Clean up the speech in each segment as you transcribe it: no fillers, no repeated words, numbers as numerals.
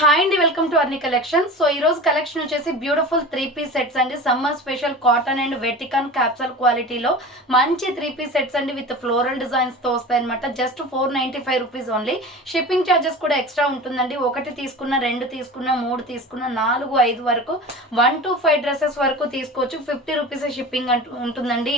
Hi అండి, welcome to అర్ని collection. So ఈ రోజు కలెక్షన్ వచ్చేసి బ్యూటిఫుల్ 3-piece సెట్స్ అండి. Summer special cotton and Vatican capsule క్వాలిటీలో మంచి 3-piece సెట్స్ అండి విత్ ఫ్లోరల్ డిజైన్స్ తో వస్తాయి అనమాట. Just 495 rupees only. Shipping charges కూడా ఎక్స్ట్రా ఉంటుందండి. ఒకటి తీసుకున్న, రెండు తీసుకున్న, మూడు తీసుకున్న, 4, 5 వరకు 1 to 5 డ్రెస్సెస్ వరకు తీసుకోవచ్చు. 50 రూపీస్ షిప్పింగ్ ఉంటుందండి.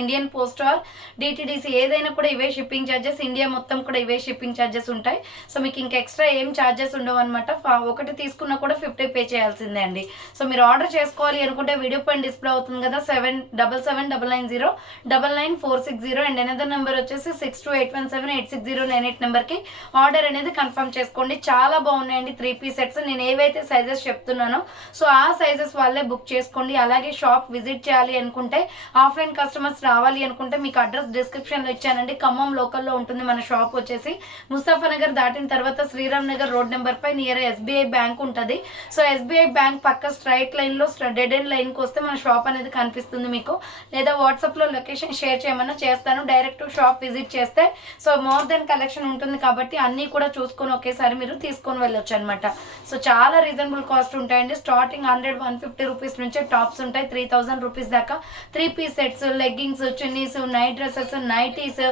ఇండియన్ పోస్ట్ ఆర్ డిటిడిసి ఏదైనా కూడా ఇవే షిప్పింగ్ ఛార్జెస్. ఇండియా మొత్తం కూడా ఇవే షిప్పింగ్ ఛార్జెస్ ఉంటాయి. సో మీకు ఇంకా ఎక్స్ట్రా ఏం ఛార్జెస్ ఉండవు అనమాట. ఒకటి తీసుకున్నా కూడా 50 పే చేయాల్సిందే అండి. సో మీరు ఆర్డర్ చేసుకోవాలి అనుకుంటే వీడియో పైన డిస్ప్లే అవుతుంది కదా, 777990999460 అండ్ అనదర్ నెంబర్ వచ్చేసి 6281786098 నెంబర్కి ఆర్డర్ అనేది కన్ఫర్మ్ చేసుకోండి. చాలా బాగున్నాయండి 3-piece సెట్స్. నేను ఏవైతే సైజెస్ చెప్తున్నానో సో ఆ సైజెస్ వాళ్ళే బుక్ చేసుకోండి. అలాగే షాప్ విజిట్ చేయాలి అనుకుంటే, ఆఫ్లైన్ కస్టమర్స్ రావాలి అనుకుంటే మీకు అడ్రస్ డిస్క్రిప్షన్లో ఇచ్చానండి. ఖమ్మం లోకల్లో ఉంటుంది మన షాప్ వచ్చేసి. ముస్తాఫా నగర్ దాటిన తర్వాత Sriram Nagar road number 5 near SBI bank ఉంటుంది. సో ఎస్బీఐ బ్యాంక్ పక్క స్ట్రైట్ లైన్లో డెడ్ ఎండ్ లైన్కి వస్తే మన షాప్ అనేది కనిపిస్తుంది మీకు. లేదా వాట్సాప్లో లొకేషన్ షేర్ చేయమన్నా చేస్తాను. డైరెక్ట్ షాప్ విజిట్ చేస్తే సో మోర్ దెన్ కలెక్షన్ ఉంటుంది కాబట్టి అన్నీ కూడా చూసుకొని ఒకేసారి మీరు తీసుకొని వెళ్ళొచ్చు అనమాట. సో చాలా రీజనబుల్ కాస్ట్ ఉంటాయండి. స్టార్టింగ్ 100-150 రూపీస్ నుంచే టాప్స్ ఉంటాయి 3000 రూపీస్ దాకా. 3-piece sets, leggings, chunnis, night dresses, nighties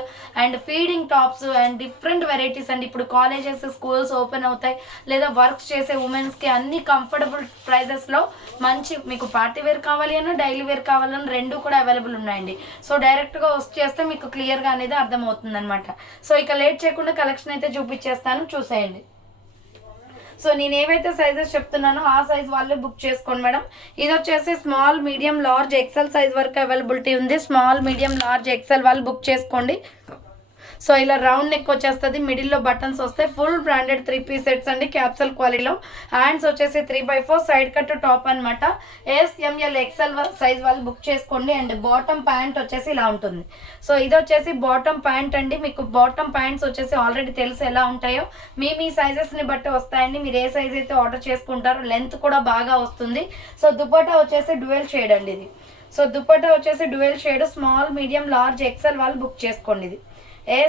and feeding tops and different varieties అండి. ఇప్పుడు కాలేజెస్, స్కూల్స్ ఓపెన్ అవుతాయి లేదా వర్క్స్ చేసే ఉమెన్స్కి అన్ని కంఫర్టబుల్ ప్రైజెస్లో మంచి మీకు పార్టీ వేర్ కావాలి అన్నా డైలీ వేర్ కావాలన్నా రెండు కూడా అవైలబుల్ ఉన్నాయండి. సో డైరెక్ట్గా వచ్చేస్తే మీకు క్లియర్గా అనేది అర్థమవుతుంది అనమాట. సో ఇక లేట్ చేయకుండా కలెక్షన్ అయితే చూపించేస్తాను, చూసేయండి. సో నేను ఏవైతే సైజెస్ చెప్తున్నానో ఆ సైజ్ వాళ్ళే బుక్ చేసుకోండి మేడం. ఇది వచ్చేసి small, medium, large, XL size వరకు అవైలబిలిటీ ఉంది. స్మాల్, మీడియం, లార్జ్, ఎక్సెల్ వాళ్ళు బుక్ చేసుకోండి. సో ఇలా రౌండ్ నెక్ వచ్చేస్తుంది, మిడిల్లో బటన్స్ వస్తాయి. ఫుల్ బ్రాండెడ్ 3-piece సెట్స్ అండి క్యాప్సల్ క్వాలిటీలో. హ్యాండ్స్ వచ్చేసి 3/4 సైడ్ కట్ టాప్ అనమాట. SML XL సైజ్ వాళ్ళు బుక్ చేసుకోండి. అండ్ బాటమ్ ప్యాంట్ వచ్చేసి ఇలా ఉంటుంది. సో ఇది వచ్చేసి బాటమ్ ప్యాంట్ అండి. మీకు బాటమ్ ప్యాంట్స్ వచ్చేసి ఆల్రెడీ తెలుసు ఎలా ఉంటాయో. మీ సైజెస్ని బట్టి వస్తాయండి. మీరు ఏ సైజ్ అయితే ఆర్డర్ చేసుకుంటారో. లెంత్ కూడా బాగా వస్తుంది. సో దుపట్టా వచ్చేసి డ్యూయల్ షేడ్ అండి ఇది. సో దుపట్టా వచ్చేసి dual shade. Small, medium, large, XL వాళ్ళు బుక్ చేసుకోండి. ఇది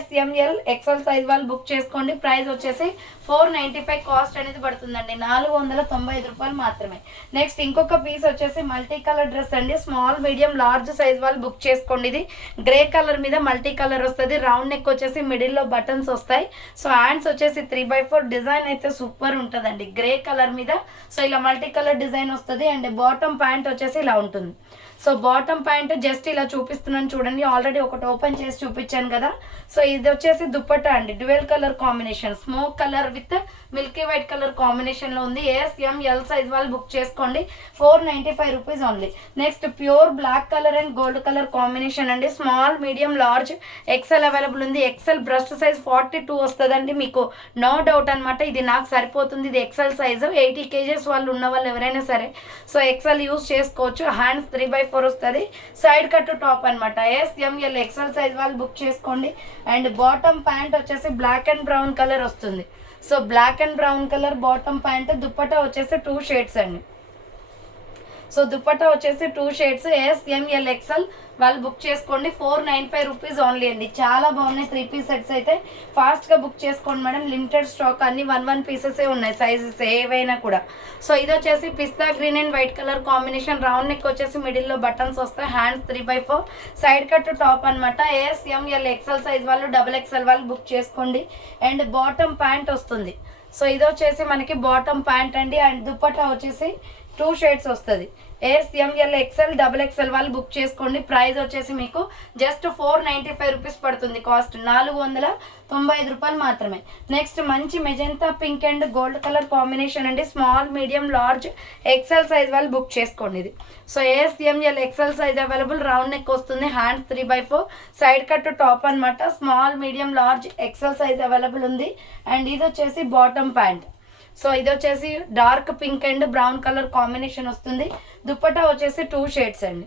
SML XL సైజ్ వాళ్ళు బుక్ చేసుకోండి. ప్రైస్ వచ్చేసి 495 కాస్ట్ అనేది పడుతుందండి. 495 రూపాయలు మాత్రమే. నెక్స్ట్ ఇంకొక పీస్ వచ్చేసి మల్టీ కలర్ డ్రెస్ అండి. స్మాల్, మీడియం, లార్జ్ సైజ్ వాళ్ళు బుక్ చేసుకోండి. ఇది గ్రే కలర్ మీద మల్టీ కలర్ వస్తుంది. రౌండ్ నెక్ వచ్చేసి మిడిల్లో బటన్స్ వస్తాయి. సో హ్యాండ్స్ వచ్చేసి 3/4 డిజైన్ అయితే సూపర్ ఉంటుందండి గ్రే కలర్ మీద. సో ఇలా మల్టీ కలర్ డిజైన్ వస్తుంది. అండ్ బాటమ్ ప్యాంట్ వచ్చేసి ఇలా ఉంటుంది. సో బాటమ్ ప్యాంట్ జస్ట్ ఇలా చూపిస్తున్నాను చూడండి. ఆల్రెడీ ఒకటి ఓపెన్ చేసి చూపించాను కదా. సో ఇది వచ్చేసి దుపట్టా అండి. Dual colour combination, smoke colour with milky white colour కాంబినేషన్లో ఉంది. SML సైజ్ వాళ్ళు బుక్ చేసుకోండి. 495 rupees only. Next pure black colour and gold colour combination అండి. Small, medium, large, XL available ఉంది. ఎక్సెల్ బ్రస్ట్ సైజ్ 42 వస్తుందండి మీకు. నో డౌట్ అనమాట. ఇది నాకు సరిపోతుంది. ఇది ఎక్సెల్ సైజు. 80 kgs వాళ్ళు ఉన్న వాళ్ళు ఎవరైనా సరే సో ఎక్సెల్ యూస్ చేసుకోవచ్చు. హ్యాండ్స్ 3/4 వస్తుంది. సైడ్ కట్ టాప్ అనమాట. SML XL సైజ్ వాళ్ళు బుక్ చేసుకోండి. అండ్ బాటమ్ ప్యాంట్ వచ్చేసి బ్లాక్ అండ్ బ్రౌన్ కలర్ వస్తుంది. So black and brown colour bottom pant. Dupatta వచ్చేసి 2 షేడ్స్ అండి. సో దుపట్టా వచ్చేసి 2 షేడ్స్. SML XL వాళ్ళు బుక్ చేసుకోండి. 495 రూపీస్ ఓన్లీ అండి. చాలా బాగున్నాయి 3-piece సెట్స్ అయితే. ఫాస్ట్గా బుక్ చేసుకోండి మేడం. లిమిటెడ్ స్టాక్, అన్ని 1 పీసెసే ఉన్నాయి సైజెస్ ఏవైనా కూడా. సో ఇది వచ్చేసి pista green and white colour combination. Round neck వచ్చేసి మిడిల్లో బటన్స్ వస్తాయి. హ్యాండ్స్ 3/4 సైడ్ కట్ టాప్ అనమాట. SML XL సైజ్ వాళ్ళు XXL వాళ్ళు బుక్ చేసుకోండి. అండ్ బాటమ్ ప్యాంట్ వస్తుంది. సో ఇది వచ్చేసి మనకి బాటమ్ ప్యాంట్ అండి. అండ్ దుపట్టా వచ్చేసి 2 షేడ్స్ వస్తుంది. SML XL XXL వాళ్ళు బుక్ చేసుకోండి. ప్రైస్ వచ్చేసి మీకు జస్ట్ 495 రూపీస్ పడుతుంది. కాస్ట్ 495 రూపాయలు మాత్రమే. నెక్స్ట్ మంచి magenta pink and gold colour combination అండి. Small, medium, large, XL size వాళ్ళు బుక్ చేసుకోండి. ఇది so SML XL size available. Round neck వస్తుంది. హ్యాండ్స్ 3/4 సైడ్ కట్ టాప్ అనమాట. Small, medium, large, XL size available ఉంది. అండ్ ఇది వచ్చేసి బాటమ్ ప్యాంట్. సో ఇది వచ్చేసి dark pink and brown colour combination వస్తుంది. దుపట్టా వచ్చేసి 2 షేడ్స్ అండి.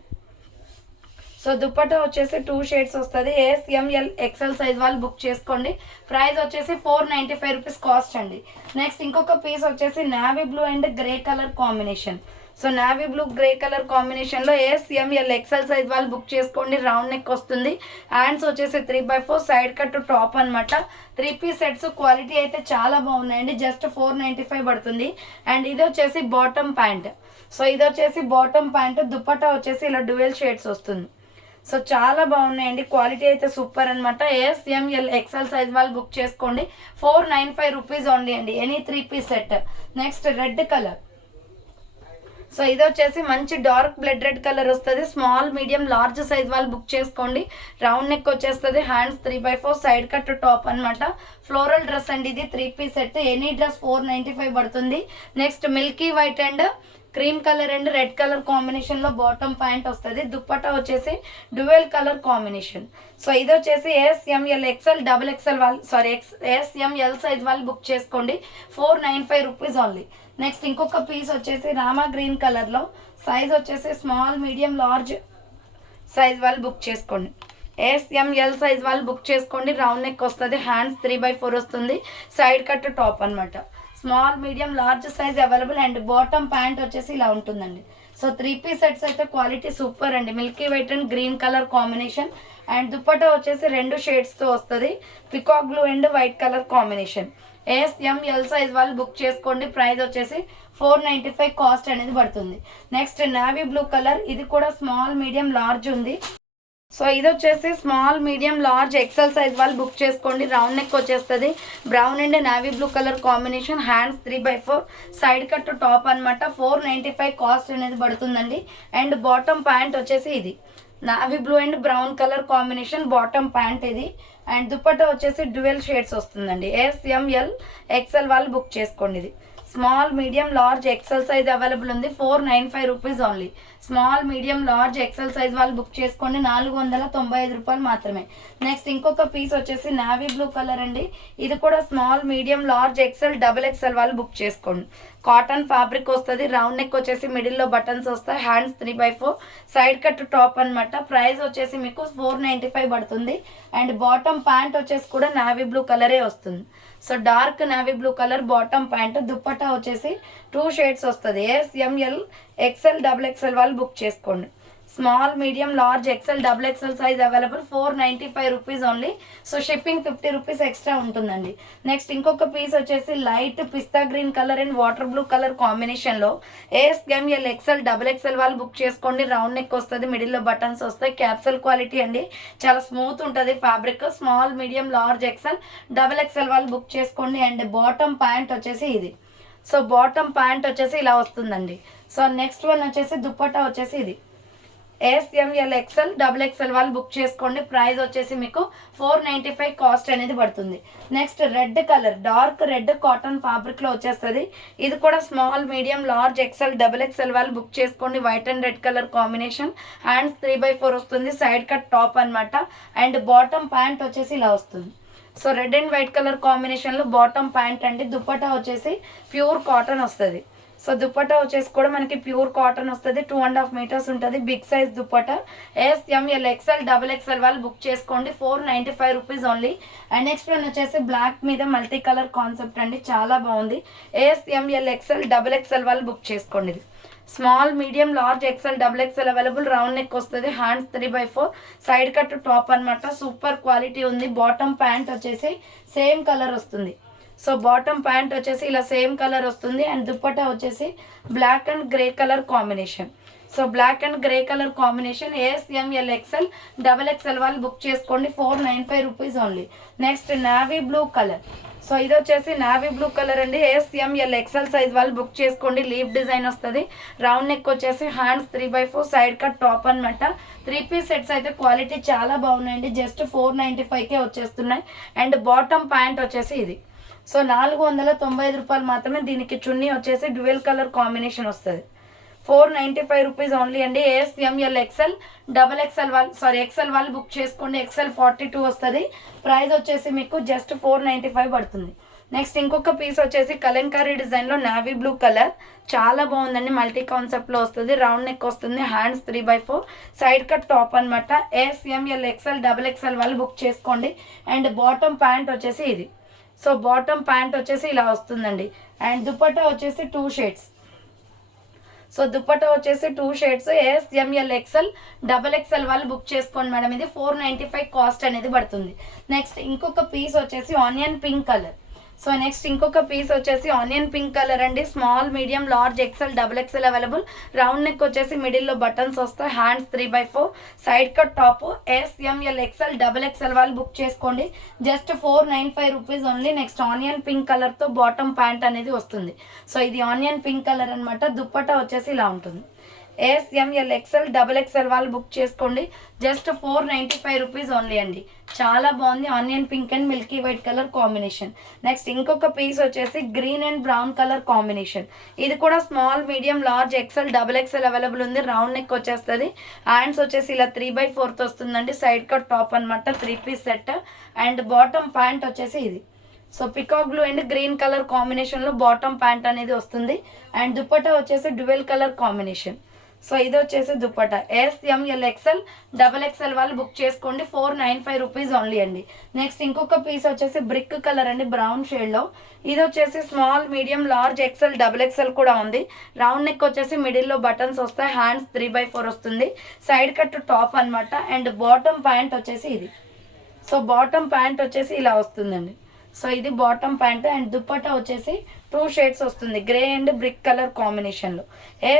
సో దుపట్టా వచ్చేసి 2 షేడ్స్ వస్తుంది. SML XL సైజ్ వాళ్ళు బుక్ చేసుకోండి. ప్రైస్ వచ్చేసి 495 రూపీస్ కాస్ట్ అండి. నెక్స్ట్ ఇంకొక పీస్ వచ్చేసి navy blue and grey colour combination. So navy blue grey colour కాంబినేషన్లో SML ఎక్సెల్ సైజ్ వాళ్ళు బుక్ చేసుకోండి. రౌండ్ నెక్ వస్తుంది. హ్యాండ్స్ వచ్చేసి 3/4 సైడ్ కట్ టాప్ అనమాట. 3 పీస్ సెట్స్ క్వాలిటీ అయితే చాలా బాగున్నాయండి. జస్ట్ 495 పడుతుంది. అండ్ ఇది వచ్చేసి బాటమ్ ప్యాంట్. సో ఇది వచ్చేసి బాటమ్ ప్యాంట్, దుపట్టా వచ్చేసి ఇలా డ్యూయల్ షేడ్స్ వస్తుంది. సో చాలా బాగున్నాయండి, క్వాలిటీ అయితే సూపర్ అనమాట. SML ఎక్సెల్ సైజ్ వాళ్ళు బుక్ చేసుకోండి. 495 రూపీస్ ఓన్లీ అండి, any 3 piece set. Next red colour. So ఇది వచ్చేసి మంచి డార్క్ బ్లడ్ రెడ్ కలర్ వస్తుంది. స్మాల్ మీడియం లార్జ్ సైజ్ వాళ్ళు బుక్ చేసుకోండి. రౌండ్ నెక్ వచ్చేస్తుంది. హ్యాండ్స్ 3/4 సైడ్ కట్ టాప్ అనమాట. ఫ్లోరల్ డ్రెస్ అండి ఇది, 3 పీస్ సెట్. ఎనీ డ్రెస్ 495 పడుతుంది. Next milky white and cream colour and red colour combination లో bottom pant వస్తుంది. దుప్పట్టా వచ్చేసి డ్యూయల్ కలర్ కాంబినేషన్. సో ఇది వచ్చేసి SML ఎక్సెల్ డబుల్ ఎక్సెల్ వాళ్ళు SML సైజ్ వాళ్ళు బుక్ చేసుకోండి. 495 రూపీస్ ఓన్లీ. నెక్స్ట్ ఇంకొక పీస్ వచ్చేసి రామా గ్రీన్ కలర్ లో, సైజ్ వచ్చేసి స్మాల్ మీడియం లార్జ్ సైజ్ వాళ్ళు బుక్ చేసుకోండి. SML సైజ్ వాళ్ళు బుక్ చేసుకోండి. రౌండ్ నెక్ వస్తుంది. హ్యాండ్స్ 3/4 వస్తుంది. సైడ్ కట్ టాప్ అనమాట. Small medium large size available. And bottom pant వచ్చేసి ఇలా ఉంటుందండి. సో 3 పీస్ సెట్స్ అయితే క్వాలిటీ సూపర్ అండి. Milky white and green colour combination. And dupatta వచ్చేసి 2 షేడ్స్తో వస్తుంది. Peacock blue and white colour combination. SML size వాళ్ళు book చేసుకోండి. ప్రైస్ వచ్చేసి 495 కాస్ట్ అనేది పడుతుంది. నెక్స్ట్ నావీ బ్లూ కలర్, ఇది కూడా స్మాల్ మీడియం లార్జ్ ఉంది. సో ఇది వచ్చేసి small medium large XL size వాళ్ళు బుక్ చేసుకోండి. రౌండ్ నెక్ వచ్చేస్తుంది. Brown and navy blue colour combination. Hands 3/4 side cut top అనమాట. 495 కాస్ట్ అనేది పడుతుందండి. అండ్ బాటమ్ ప్యాంట్ వచ్చేసి ఇది navy blue and brown colour combination bottom pant ఇది. అండ్ దుపట్టా వచ్చేసి డ్యూయల్ షేడ్స్ వస్తుందండి. SML ఎక్సెల్ వాళ్ళు బుక్ చేసుకోండి. ఇది small medium large XL size available ఉంది. 495 rupees only. Small medium large XL size వాళ్ళు బుక్ చేసుకోండి. 495 రూపాయలు మాత్రమే. నెక్స్ట్ ఇంకొక పీస్ వచ్చేసి నావీ బ్లూ కలర్ అండి. ఇది కూడా small medium large XL double XL వాళ్ళు బుక్ చేసుకోండి. కాటన్ ఫ్యాబ్రిక్ వస్తుంది. రౌండ్ నెక్ వచ్చేసి మిడిల్లో బటన్స్ వస్తాయి. హ్యాండ్స్ 3/4 సైడ్ కట్ టాప్ అనమాట. ప్రైస్ వచ్చేసి మీకు 495 పడుతుంది. అండ్ బాటమ్ ప్యాంట్ వచ్చేసి కూడా నావీ బ్లూ కలరే వస్తుంది. So dark navy blue colour bottom pant. Dupatta వచ్చేసి 2 షేడ్స్ వస్తుంది. SML ఎక్సెల్ డబుల్ ఎక్సెల్ వాళ్ళు బుక్ చేసుకోండి. Small medium large XL double XL size available. 495 rupees only. So shipping 50 rupees extra ఉంటుందండి. Next ఇంకొక పీస్ వచ్చేసి light pista green colour and water blue colour కాంబినేషన్లో SML XL double XL వాళ్ళు book చేసుకోండి. Round neck వస్తుంది. మిడిల్లో buttons వస్తాయి. Capsule quality అండి, చాలా స్మూత్ ఉంటుంది fabric. Small medium large XL double XL వాళ్ళు బుక్ చేసుకోండి. అండ్ బాటమ్ ప్యాంట్ వచ్చేసి ఇది. సో బాటమ్ ప్యాంట్ వచ్చేసి ఇలా వస్తుందండి. సో నెక్స్ట్ వన్ వచ్చేసి దుప్పట్టా వచ్చేసి ఇది. SML ఎక్సెల్ డబుల్ ఎక్సెల్ వాళ్ళు బుక్ చేసుకోండి. ప్రైస్ వచ్చేసి మీకు 495 కాస్ట్ అనేది పడుతుంది. Next red colour, dark red cotton fabric లో వచ్చేస్తుంది. ఇది కూడా small medium large XL double XL వాళ్ళు బుక్ చేసుకోండి. White and red colour combination. Hands 3/4 వస్తుంది. సైడ్ కట్ టాప్ అనమాట. అండ్ బాటమ్ ప్యాంట్ వచ్చేసి ఇలా వస్తుంది. So red and white colour కాంబినేషన్లో బాటమ్ ప్యాంట్ అండి. దుపట్టా వచ్చేసి ప్యూర్ కాటన్ వస్తుంది. సో దుపట్టా వచ్చేసి కూడా మనకి ప్యూర్ కాటన్ వస్తుంది. 2.5 మీటర్స్ ఉంటుంది. Big size dupatta. SML XL double XL వాళ్ళు బుక్ చేసుకోండి. 495 rupees only. And next one వచ్చేసి బ్లాక్ మీద మల్టీ కలర్ కాన్సెప్ట్ అండి, చాలా బాగుంది. SML ఎక్సెల్ డబుల్ ఎక్సెల్ వాళ్ళు బుక్ చేసుకోండి. ఇది small medium large XL double XL available. Round neck వస్తుంది. హ్యాండ్స్ 3/4 సైడ్ కట్ టాప్ అనమాట. సూపర్ క్వాలిటీ ఉంది. బాటమ్ ప్యాంట్ వచ్చేసి సేమ్ కలర్ వస్తుంది. సో బాటమ్ ప్యాంట్ వచ్చేసి ఇలా సేమ్ కలర్ వస్తుంది. అండ్ దుప్పట్టా వచ్చేసి black and grey colour combination. So black and grey colour combination. SML XL double XL వాళ్ళు book చేసుకోండి. 495 rupees only. Next navy blue colour. So ఇది వచ్చేసి navy blue colour అండి. SML XL size వాళ్ళు book చేసుకోండి. Leaf design వస్తుంది. Round neck వచ్చేసి hands 3/4 side cut top అనమాట. 3 పీస్ సెట్స్ అయితే క్వాలిటీ చాలా బాగున్నాయండి. జస్ట్ 495కే వచ్చేస్తున్నాయి. అండ్ బాటమ్ ప్యాంట్ వచ్చేసి ఇది. సో 495 రూపాయలు మాత్రమే. దీనికి చున్నీ వచ్చేసి డ్యూయల్ కలర్ కాంబినేషన్ వస్తుంది. 495 రూపీస్ ఓన్లీ అండి. SML ఎక్సెల్ డబల్ ఎక్సెల్ వాళ్ళు ఎక్సెల్ వాళ్ళు బుక్ చేసుకోండి. XL 42 వస్తుంది. ప్రైస్ వచ్చేసి మీకు జస్ట్ 495 పడుతుంది. నెక్స్ట్ ఇంకొక పీస్ వచ్చేసి కలంకారీ డిజైన్లో నావీ బ్లూ కలర్, చాలా బాగుందండి. మల్టీ కాన్సెప్ట్లో వస్తుంది. రౌండ్ నెక్ వస్తుంది. హ్యాండ్స్ 3/4 సైడ్ కట్ టాప్ అనమాట. SML ఎక్సెల్ డబల్ ఎక్సెల్ వాళ్ళు బుక్ చేసుకోండి. అండ్ బాటమ్ ప్యాంట్ వచ్చేసి ఇది. సో బాటమ్ ప్యాంట్ వచ్చేసి ఇలా వస్తుందండి. అండ్ దుపట్టా వచ్చేసి 2 షేడ్స్. సో దుపట్టా వచ్చేసి 2 shades yes ML XL XXL వాళ్ళు బుక్ చేసుకోండి మేడం. ఇది 495 కాస్ట్ అనేది పడుతుంది. నెక్స్ట్ ఇంకొక పీస్ వచ్చేసి onion pink colour. So next ఇంకొక పీస్ వచ్చేసి ఆనియన్ పింక్ కలర్ అండి. Small medium large XL XXL available. Round neck వచ్చేసి మిడిల్లో బటన్స్ వస్తాయి. Hands 3/4 side cut top SML XL XXL వాళ్ళు బుక్ చేసుకోండి. Just 495 rupees only. Next onion pink కలర్తో bottom pant అనేది వస్తుంది. సో ఇది ఆనియన్ పింక్ కలర్ అనమాట. దుప్పట్టా వచ్చేసి ఇలా ఉంటుంది. SML XL XXL వాళ్ళు బుక్ చేసుకోండి. జస్ట్ 495 రూపీస్ ఓన్లీ అండి. చాలా బాగుంది. Onion pink and milky white colour combination. Next ఇంకొక పీస్ వచ్చేసి green and brown colour combination. ఇది కూడా small medium large XL XXL available ఉంది. రౌండ్ నెక్ వచ్చేస్తుంది. హ్యాండ్స్ వచ్చేసి ఇలా 3/4 వస్తుందండి. సైడ్ కట్ టాప్ అనమాట. 3 piece set and bottom pant వచ్చేసి ఇది. So peacock blue and green colour కాంబినేషన్లో బాటమ్ ప్యాంట్ అనేది వస్తుంది. అండ్ దుపట్టా వచ్చేసి డ్యువెల్ కలర్ కాంబినేషన్. సో ఇది వచ్చేసి దుపట్టా SML XL XXL వాళ్ళు బుక్ చేసుకోండి. 495 రూపీస్ ఓన్లీ అండి. నెక్స్ట్ ఇంకొక పీస్ వచ్చేసి బ్రిక్ కలర్ అండి, బ్రౌన్ షేడ్లో. ఇది వచ్చేసి small medium large XL XXL కూడా ఉంది. రౌండ్ నెక్ వచ్చేసి మిడిల్లో బటన్స్ వస్తాయి. హ్యాండ్స్ 3/4 వస్తుంది. సైడ్ కట్ టాప్ అనమాట. అండ్ బాటమ్ ప్యాంట్ వచ్చేసి ఇది. సో బాటమ్ ప్యాంట్ వచ్చేసి ఇలా వస్తుందండి. సో ఇది బాటమ్ ప్యాంట్ అండ్ దుపట్టా వచ్చేసి 2 షేడ్స్ వస్తుంది. గ్రే అండ్ బ్రిక్ కలర్ కాంబినేషన్లో.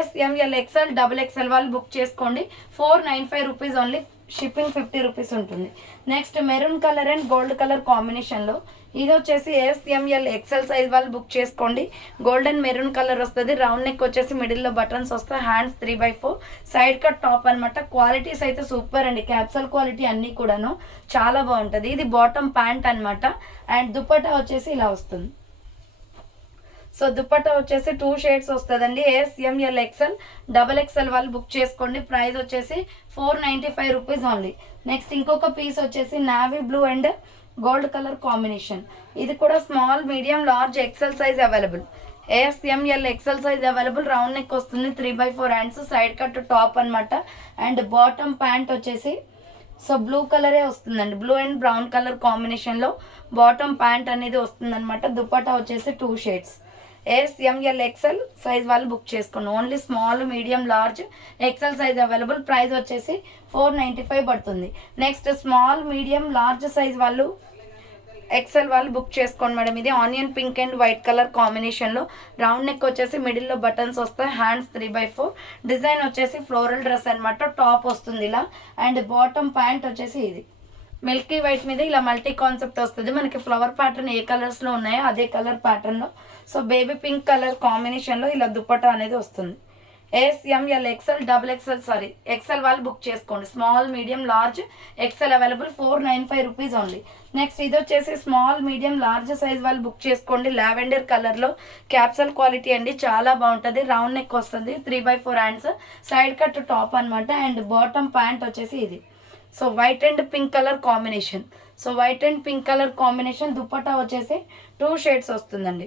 SML XL XXL వాళ్ళు బుక్ చేసుకోండి. 495 రూపీస్ ఓన్లీ. షిప్పింగ్ 50 రూపీస్ ఉంటుంది. Next maroon colour and gold colour కాంబినేషన్లో. ఇది వచ్చేసి SML XL సైజ్ వాళ్ళు బుక్ చేసుకోండి. గోల్డెన్ మెరూన్ కలర్ వస్తుంది. రౌండ్ నెక్ వచ్చేసి మిడిల్లో బటన్స్ వస్తాయి. హ్యాండ్స్ 3/4 సైడ్ కట్ టాప్ అనమాట. క్వాలిటీస్ అయితే సూపర్ అండి. క్యాప్సల్ క్వాలిటీ అన్నీ కూడాను చాలా బాగుంటుంది. ఇది బాటమ్ ప్యాంట్ అనమాట. అండ్ దుపట్టా వచ్చేసి ఇలా వస్తుంది. సో దుపట్టా వచ్చేసి 2 షేడ్స్ వస్తుందండి. SML XL XXL వాళ్ళు బుక్ చేసుకోండి. ప్రైస్ వచ్చేసి 495 రూపీస్ ఓన్లీ. నెక్స్ట్ ఇంకొక పీస్ వచ్చేసి navy blue and gold colour combination. ఇది కూడా small medium large XL size available. SML XL size available. Round neck వస్తుంది. 3/4 హ్యాండ్స్ సైడ్ కట్ టాప్ అనమాట. And bottom pant వచ్చేసి so blue కలరే వస్తుందండి. Blue and brown colour కాంబినేషన్లో bottom pant అనేది వస్తుందన్నమాట. దుపట్టా వచ్చేసి 2 షేడ్స్. SML XL సైజ్ వాళ్ళు బుక్ చేసుకోండి. Only small medium large XL size available. Price వచ్చేసి 495 పడుతుంది. Next small medium large size వాళ్ళు XL వాళ్ళు బుక్ చేసుకోండి మేడం. ఇది onion pink and white colour కాంబినేషన్లో. రౌండ్ నెక్ వచ్చేసి మిడిల్లో బటన్స్ వస్తాయి. హ్యాండ్స్ 3/4 డిజైన్ వచ్చేసి ఫ్లోరల్ డ్రెస్ అనమాట. టాప్ వస్తుంది ఇలా. అండ్ బాటమ్ ప్యాంట్ వచ్చేసి ఇది మిల్కీ వైట్ మీద ఇలా మల్టీ కాన్సెప్ట్ వస్తుంది. మనకి ఫ్లవర్ ప్యాటర్న్ ఏ కలర్స్లో ఉన్నాయో అదే కలర్ ప్యాటర్న్లో. సో బేబీ పింక్ కలర్ కాంబినేషన్లో ఇలా దుపట్టా అనేది వస్తుంది. SML XL XL వాళ్ళు బుక్ చేసుకోండి. Small medium large XL available. 495 rupees only. Next ఇది వచ్చేసి స్మాల్ మీడియం లార్జ్ సైజ్ వాళ్ళు బుక్ చేసుకోండి. లావెండర్ కలర్లో క్యాప్సల్ క్వాలిటీ అండి. చాలా బాగుంటుంది. రౌండ్ నెక్ వస్తుంది. 3/4 హ్యాండ్స్ సైడ్ కట్ టాప్ అనమాట. అండ్ బాటమ్ ప్యాంట్ వచ్చేసి ఇది. So white and pink colour combination. So white and pink colour combination. Dupatta వచ్చేసి 2 షేడ్స్ వస్తుందండి.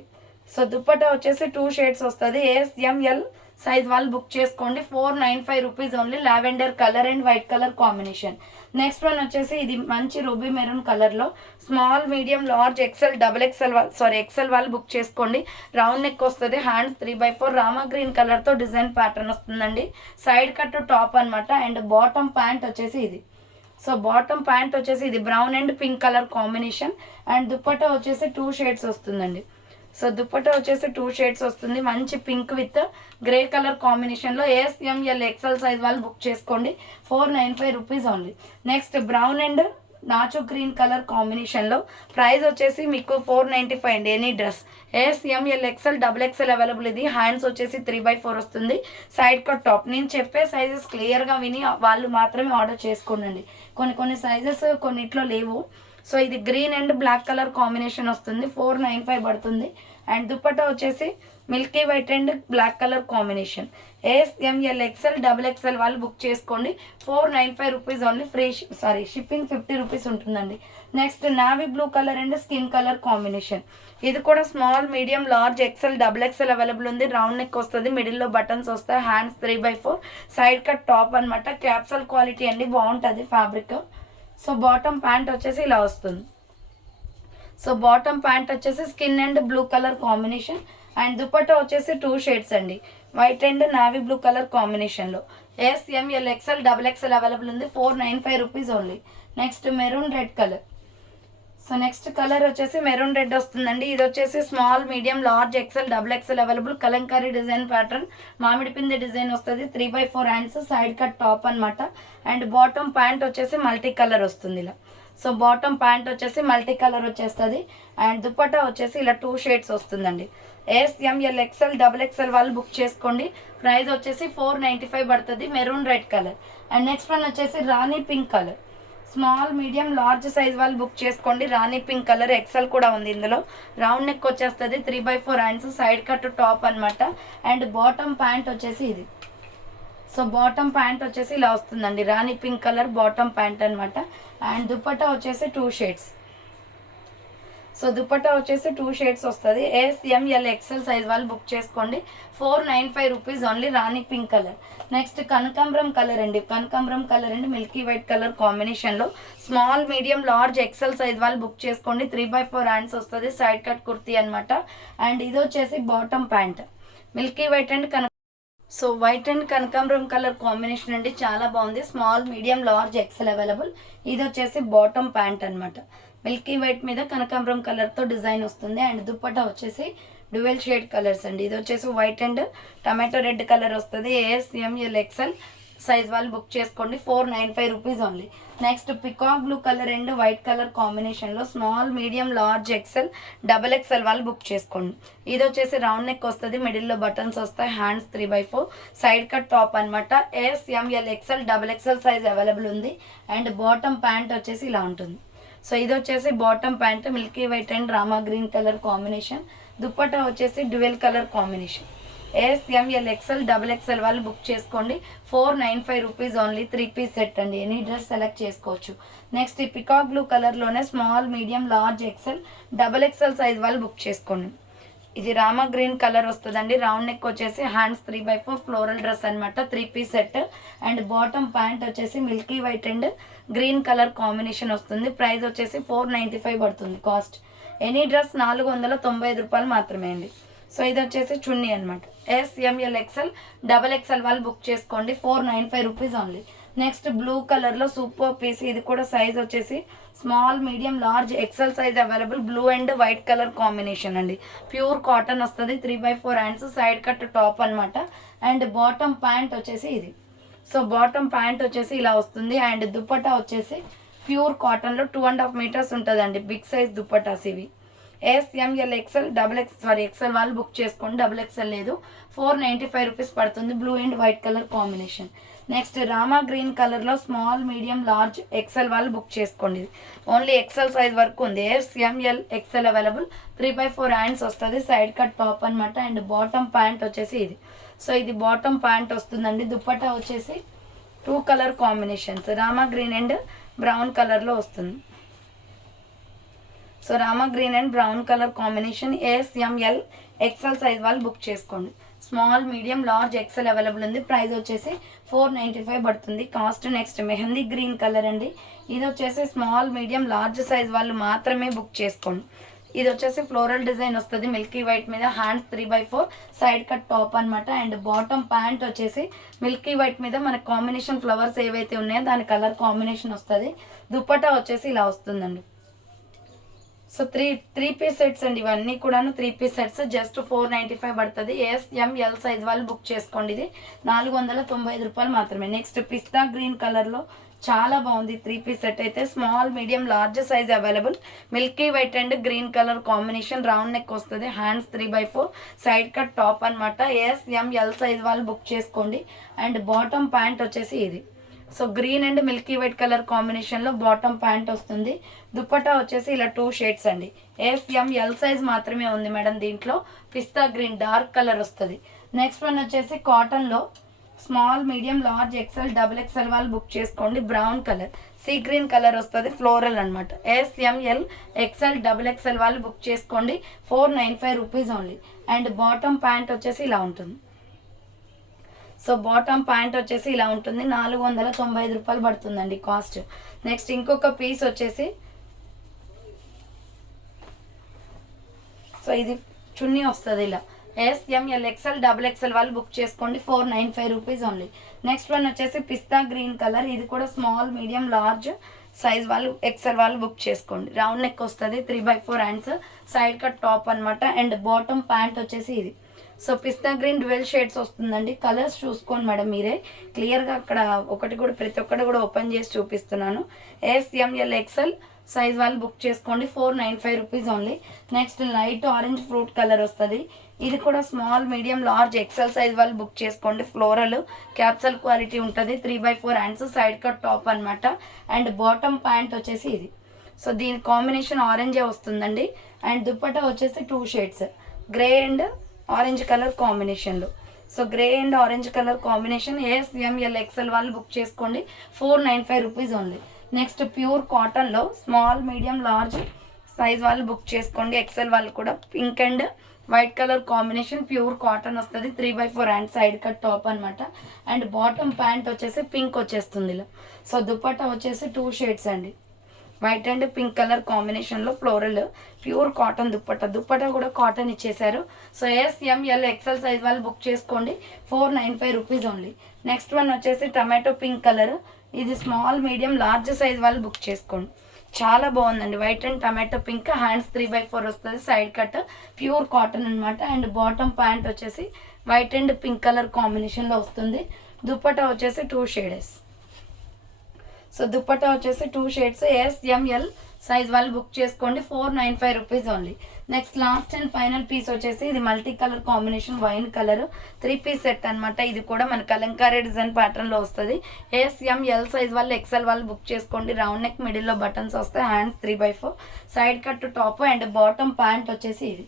సో దుపట్టా వచ్చేసి 2 షేడ్స్ వస్తుంది. SML సైజ్ వాళ్ళు బుక్ చేసుకోండి. 495 rupees only. Lavender colour and white colour combination. Next one వచ్చేసి ఇది మంచి రూబీ మెరూన్ కలర్లో స్మాల్ మీడియం లార్జ్ XL వాళ్ళు బుక్ చేసుకోండి. రౌండ్ నెక్ వస్తుంది. హ్యాండ్స్ 3/4 రామా గ్రీన్ కలర్తో డిజైన్ ప్యాటర్న్ వస్తుందండి. సైడ్ కట్ టాప్ అనమాట. అండ్ బాటమ్ ప్యాంట్ వచ్చేసి ఇది. సో బాటమ్ ప్యాంట్ వచ్చేసి ఇది brown and pink colour combination. And dupatta వచ్చేసి 2 షేడ్స్ వస్తుందండి. సో దుపట్టా వచ్చేసి 2 షేడ్స్ వస్తుంది. మంచి పింక్ విత్ గ్రే కలర్ కాంబినేషన్లో. SML XL సైజ్ వాళ్ళు బుక్ చేసుకోండి. 495 rupees only. Next brown and నాచు గ్రీన్ కలర్ కాంబినేషన్లో. ప్రైస్ వచ్చేసి మీకు 495 అండి. Any dress. SML XL XXL available. ఇది హ్యాండ్స్ వచ్చేసి 3/4 వస్తుంది. Side cut top. నేను చెప్పే సైజెస్ క్లియర్గా విని వాళ్ళు మాత్రమే ఆర్డర్ చేసుకోండి. కొన్ని సైజెస్ కొన్నిట్లో లేవు. సో ఇది green and black colour combination వస్తుంది. 495 పడుతుంది. అండ్ దుపట్టా వచ్చేసి milky white and black colour combination. SML XL XXL వాళ్ళు బుక్ చేసుకోండి. 495 రూపీస్ ఓన్లీ. షిప్పింగ్ 50 రూపీస్ ఉంటుందండి. Next navy blue colour and skin colour combination. ఇది కూడా small medium large XL XXL available ఉంది. Round neck వస్తుంది. మిడిల్లో buttons వస్తాయి. Hands 3/4 side cut top అనమాట. క్యాప్సల్ క్వాలిటీ అండి. బాగుంటుంది ఫ్యాబ్రిక్. సో బాటమ్ ప్యాంట్ వచ్చేసి ఇలా వస్తుంది. సో బాటమ్ ప్యాంట్ వచ్చేసి skin and blue colour combination. And dupatta వచ్చేసి 2 షేడ్స్ అండి. White and navy blue colour కాంబినేషన్లో S ML XL double XL available ఉంది. 495 rupees only. Next maroon red colour. So next colour వచ్చేసి maroon red వస్తుందండి. ఇది వచ్చేసి small medium large XL double XL available. Kalamkari design pattern, మామిడి పిండి design వస్తుంది. 3/4 hands, side cut top అనమాట. And bottom pant వచ్చేసి మల్టీ కలర్ వస్తుంది ఇలా. సో బాటమ్ ప్యాంట్ వచ్చేసి మల్టీ కలర్ వచ్చేస్తుంది. అండ్ దుపట్టా వచ్చేసి ఇలా 2 షేడ్స్ వస్తుందండి. S ML XL double XL వాళ్ళు బుక్ చేసుకోండి. ప్రైస్ వచ్చేసి 495 పడుతుంది. Maroon red colour. And next one వచ్చేసి rani pink colour. Small medium large size వాళ్ళు బుక్ చేసుకోండి. రాణి పింక్ కలర్ ఎక్సెల్ కూడా ఉంది ఇందులో. రౌండ్ నెక్ వచ్చేస్తుంది. 3/4 హ్యాండ్స్, సైడ్ కట్ టాప్ అనమాట. అండ్ బాటమ్ ప్యాంట్ వచ్చేసి ఇది. సో బాటమ్ ప్యాంట్ వచ్చేసి ఇలా వస్తుందండి. Rani pink colour bottom pant అనమాట. అండ్ దుపట్టా వచ్చేసి 2 షేడ్స్. సో దుపట్టా వచ్చేసి 2 షేడ్స్ వస్తుంది. ఎస్ ఎంఎల్ ఎక్సెల్ సైజ్ వాళ్ళు బుక్ చేసుకోండి. 495 rupees only. Rani pink colour. Next కనకాంబరం కలర్ అండి. కనకాంబరం కలర్ అండి మిల్కీ వైట్ కలర్ కాంబినేషన్లో small medium large XL size వాళ్ళు బుక్ చేసుకోండి. 3/4 హ్యాండ్స్ వస్తుంది. సైడ్ కట్ కుర్తీ అనమాట. అండ్ ఇది వచ్చేసి bottom pant milky white and so white and కనకాంబరం కలర్ కాంబినేషన్ అండి, చాలా బాగుంది. Small medium large XL available. ఇది వచ్చేసి బాటమ్ ప్యాంట్ అనమాట. మిల్కీ వైట్ మీద కనకాంబరం కలర్తో డిజైన్ వస్తుంది. అండ్ దుప్పట్టా వచ్చేసి డ్యూయల్ షేడ్ కలర్స్ అండి. ఇది వచ్చేసి white and tomato red colour వస్తుంది. ఏఎస్ఎంఎల్ ఎక్సెల్ సైజ్ వాళ్ళు బుక్ చేసుకోండి. 495 rupees only. Next peacock blue colour and white colour కాంబినేషన్లో small medium large XL double XL వాళ్ళు బుక్ చేసుకోండి. ఇది వచ్చేసి రౌండ్ నెక్ వస్తుంది. మిడిల్లో బటన్స్ వస్తాయి. హ్యాండ్స్ 3/4 సైడ్ కట్ టాప్ అనమాట. A S M L XL double XL size available ఉంది. అండ్ బాటమ్ ప్యాంట్ వచ్చేసి ఇలా ఉంటుంది. సో ఇది వచ్చేసి bottom pant milky white and rama green colour combination. Dupatta వచ్చేసి dual colour combination. A S M L XL double XL వాళ్ళు బుక్ చేసుకోండి. 495 రూపీస్ ఓన్లీ. 3 పీస్ సెట్ అండి. ఎనీ డ్రెస్ సెలెక్ట్ చేసుకోవచ్చు. నెక్స్ట్ ఈ పికాక్ బ్లూ కలర్లోనే small medium large XL double XL size వాళ్ళు book చేసుకోండి. ఇది రామా గ్రీన్ కలర్ వస్తుందండి. రౌండ్ నెక్ వచ్చేసి హ్యాండ్స్ 3/4 ఫ్లోరల్ డ్రెస్ అనమాట. 3 piece set. And bottom pant వచ్చేసి milky white and green colour combination వస్తుంది. ప్రైస్ వచ్చేసి 495 పడుతుంది కాస్ట్. ఎనీ డ్రెస్ 495 రూపాయలు మాత్రమే అండి. సో ఇది వచ్చేసి చున్నీ అనమాట. ఎస్ఎంఎల్ ఎక్సెల్ డబల్ ఎక్సెల్ వాళ్ళు బుక్ చేసుకోండి. 495 రూపీస్ ఓన్లీ. నెక్స్ట్ బ్లూ కలర్లో సూపర్ పీస్. ఇది కూడా సైజ్ వచ్చేసి small medium large XL size available. Blue and white colour combination అండి. ప్యూర్ కాటన్ వస్తుంది. 3/4 హ్యాండ్స్, సైడ్ కట్ టాప్ అనమాట. అండ్ బాటమ్ ప్యాంట్ వచ్చేసి ఇది. సో బాటమ్ ప్యాంట్ వచ్చేసి ఇలా వస్తుంది. అండ్ దుపట్టా వచ్చేసి ప్యూర్ కాటన్లో 2.5 మీటర్స్ ఉంటుందండి. బిగ్ సైజ్ దుపట్టాస్ ఇవి. ఎస్ఎంఎల్ ఎక్సెల్ ఎక్సెల్ వాళ్ళు బుక్ చేసుకోండి. డబుల్ ఎక్సెల్ లేదు. 495 రూపీస్ పడుతుంది. Blue and white colour combination. Next Rama green కలర్లో స్మాల్ మీడియం లార్జ్ ఎక్సెల్ వాళ్ళు బుక్ చేసుకోండి. ఓన్లీ ఎక్సెల్ సైజ్ వరకు ఉంది. S M L XL available. 3/4 హ్యాండ్స్ వస్తుంది. సైడ్ కట్ టాప్ అనమాట. అండ్ బాటమ్ ప్యాంట్ వచ్చేసి ఇది. సో ఇది బాటమ్ ప్యాంట్ వస్తుందండి. దుపట్టా వచ్చేసి 2 colour combinations Rama green and brown కలర్లో వస్తుంది. So Rama green and brown colour combination. S M L XL size వాళ్ళు బుక్ చేసుకోండి. Small medium large XL available ఉంది. ప్రైస్ వచ్చేసి 495 పడుతుంది cost. Next mehndi green colour అండి. ఇది వచ్చేసి స్మాల్ మీడియం లార్జ్ సైజ్ వాళ్ళు మాత్రమే బుక్ చేసుకోండి. ఇది వచ్చేసి ఫ్లోరల్ డిజైన్ వస్తుంది మిల్కీ వైట్ మీద. హ్యాండ్స్ 3/4 సైడ్ కట్ టాప్ అనమాట. అండ్ బాటమ్ ప్యాంట్ వచ్చేసి మిల్కీ వైట్ మీద మన కాంబినేషన్ ఫ్లవర్స్ ఏవైతే ఉన్నాయో దాని కలర్ కాంబినేషన్ వస్తుంది. దుపట్టా వచ్చేసి ఇలా వస్తుందండి. సో త్రీ పీస్ సెట్స్ అండి. ఇవన్నీ కూడాను 3 పీస్ సెట్స్. జస్ట్ 495 పడుతుంది. ఎస్ఎంఎల్ సైజ్ వాళ్ళు బుక్ చేసుకోండి. ఇది 495 రూపాయలు మాత్రమే. నెక్స్ట్ పిస్తా గ్రీన్ కలర్లో చాలా బాగుంది 3 పీస్ సెట్ అయితే. Small medium large size available. Milky white and green colour combination. Round neck వస్తుంది. హ్యాండ్స్ 3/4 సైడ్ కట్ టాప్ అనమాట. ఎస్ఎంఎల్ సైజ్ వాళ్ళు బుక్ చేసుకోండి. అండ్ బాటమ్ ప్యాంట్ వచ్చేసి ఇది. So green and milky white colour కాంబినేషన్లో bottom pant వస్తుంది. దుపట్టా వచ్చేసి ఇలా 2 షేడ్స్ అండి. ఎస్ఎంఎల్ సైజ్ మాత్రమే ఉంది మేడం దీంట్లో. పిస్తా గ్రీన్ డార్క్ కలర్ వస్తుంది. నెక్స్ట్ వన్ వచ్చేసి కాటన్లో small medium large XL double XL వాళ్ళు బుక్ చేసుకోండి. Brown colour sea green colour వస్తుంది. ఫ్లోరల్ అనమాట. ఎస్ఎంఎల్ ఎక్సెల్ డబుల్ ఎక్సెల్ వాళ్ళు బుక్ చేసుకోండి. 495 rupees only. And bottom pant వచ్చేసి ఇలా ఉంటుంది. సో బాటమ్ ప్యాంట్ వచ్చేసి ఇలా ఉంటుంది. 495 రూపాయలు పడుతుందండి కాస్ట్. నెక్స్ట్ ఇంకొక పీస్ వచ్చేసి సో ఇది చున్నీ వస్తుంది ఇలా. ఎస్ఎంఎల్ ఎక్స్ఎల్ డబుల్ ఎక్స్ఎల్ వాళ్ళు బుక్ చేసుకోండి 495 రూపీస్ ఓన్లీ. నెక్స్ట్ వన్ వచ్చేసి పిస్తా గ్రీన్ కలర్, ఇది కూడా స్మాల్ మీడియం లార్జ్ సైజ్ వాళ్ళు ఎక్స్ఎల్ వాళ్ళు బుక్ చేసుకోండి. రౌండ్ నెక్ వస్తుంది, 3/4 హ్యాండ్స్, సైడ్ కట్ టాప్ అనమాట. అండ్ బాటమ్ ప్యాంట్ వచ్చేసి ఇది. సో పిస్తా గ్రీన్ డ్యూయల్ షేడ్స్ వస్తుందండి. కలర్స్ చూసుకోండి మేడం మీరే క్లియర్గా, అక్కడ ఒకటి కూడా ప్రతి ఒక్కటి కూడా ఓపెన్ చేసి చూపిస్తున్నాను. ఎస్ఎంఎల్ ఎక్స్ఎల్ సైజ్ వాళ్ళు బుక్ చేసుకోండి 495 rupees only. Next light orange fruit colour వస్తుంది, ఇది కూడా small medium large XL size వాళ్ళు బుక్ చేసుకోండి. ఫ్లోరల్ క్యాప్సల్ క్వాలిటీ ఉంటుంది, 3/4 హ్యాండ్స్, సైడ్ కట్ టాప్ అనమాట. అండ్ బాటమ్ ప్యాంట్ వచ్చేసి ఇది. సో దీని కాంబినేషన్ ఆరెంజే వస్తుందండి. అండ్ దుప్పటా వచ్చేసి 2 shades, grey and orange colour కాంబినేషన్లో. So grey and orange colour combination. S M L XL వాళ్ళు బుక్ చేసుకోండి 495 రూపీస్ ఓన్లీ. నెక్స్ట్ ప్యూర్ కాటన్లో స్మాల్ మీడియం లార్జ్ సైజ్ వాళ్ళు బుక్ చేసుకోండి. ఎక్స్ఎల్ వాళ్ళు కూడా pink and white colour combination, pure cotton వస్తుంది, 3/4 hand, side cut top అనమాట. అండ్ బాటమ్ ప్యాంట్ వచ్చేసి పింక్ వచ్చేస్తుంది ఇలా. సో దుపట్టా వచ్చేసి 2 షేడ్స్ అండి, వైట్ అండ్ పింక్ కలర్ కాంబినేషన్లో ఫ్లోరల్ ప్యూర్ కాటన్ దుప్పట్టా కూడా కాటన్ ఇచ్చేసారు. సో ఎస్ఎంఎల్ ఎక్స్ఎల్ సైజ్ వాళ్ళు బుక్ చేసుకోండి 495 రూపీస్ ఓన్లీ. నెక్స్ట్ వన్ వచ్చేసి టమాటో పింక్ కలర్, ఇది స్మాల్ మీడియం లార్జ్ సైజ్ వాళ్ళు బుక్ చేసుకోండి. చాలా బాగుందండి, white and tomato pink, hands 3/4 వస్తుంది, సైడ్ కట్, ప్యూర్ కాటన్ అనమాట. అండ్ బాటమ్ ప్యాంట్ వచ్చేసి వైట్ అండ్ పింక్ కలర్ కాంబినేషన్లో వస్తుంది. దుప్పట్టా వచ్చేసి 2 షేడ్స్. సో దుప్పట్టా వచ్చేసి 2 షేడ్స్. ఎస్ఎంఎల్ సైజ్ వాళ్ళు బుక్ చేసుకోండి 495 rupees only. Next last and final piece వచ్చేసి ఇది multi colour combination, wine colour, 3 piece set అనమాట. ఇది కూడా మన కలంకారీ డిజైన్ ప్యాటర్న్లో వస్తుంది. ఎస్ఎంఎల్ సైజ్ వాళ్ళు ఎక్స్ఎల్ వాళ్ళు బుక్ చేసుకోండి. రౌండ్ నెక్, మిడిల్లో బటన్స్ వస్తాయి, hands 3/4, side cut top. And bottom pant వచ్చేసి ఇది.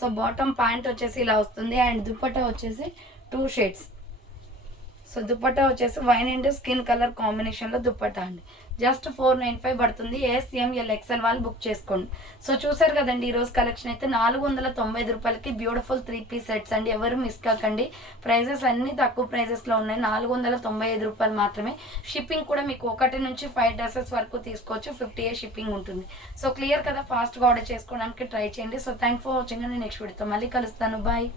సో బాటమ్ ప్యాంట్ వచ్చేసి ఇలా వస్తుంది. అండ్ దుప్పట్టా వచ్చేసి 2 షేడ్స్. సో దుపట్టా వచ్చేసి వైన్ అండ్ స్కిన్ కలర్ కాంబినేషన్లో దుపట్టా అండి. జస్ట్ 495 పడుతుంది. ఎస్ఎంఎల్ ఎక్స్ఎల్ వాళ్ళు బుక్ చేసుకోండి. సో చూసారు కదండి, ఈరోజు కలెక్షన్ అయితే 495 రూపాయలకి బ్యూటిఫుల్ 3 పీస్ సెట్స్ అండి. ఎవరు మిస్ కాకండి, ప్రైజెస్ అన్నీ తక్కువ ప్రైజెస్లో ఉన్నాయి, 495 రూపాయలు మాత్రమే. షిప్పింగ్ కూడా మీకు 1 నుంచి 5 డ్రెస్సెస్ వరకు తీసుకోవచ్చు, 50 షిప్పింగ్ ఉంటుంది. సో క్లియర్ కదా, ఫాస్ట్గా ఆర్డర్ చేసుకోవడానికి ట్రై చేయండి. సో థ్యాంక్ ఫర్ వాచింగ్ అండి. నెక్స్ట్ వీడియోతో మళ్ళీ కలుస్తాను, బాయ్.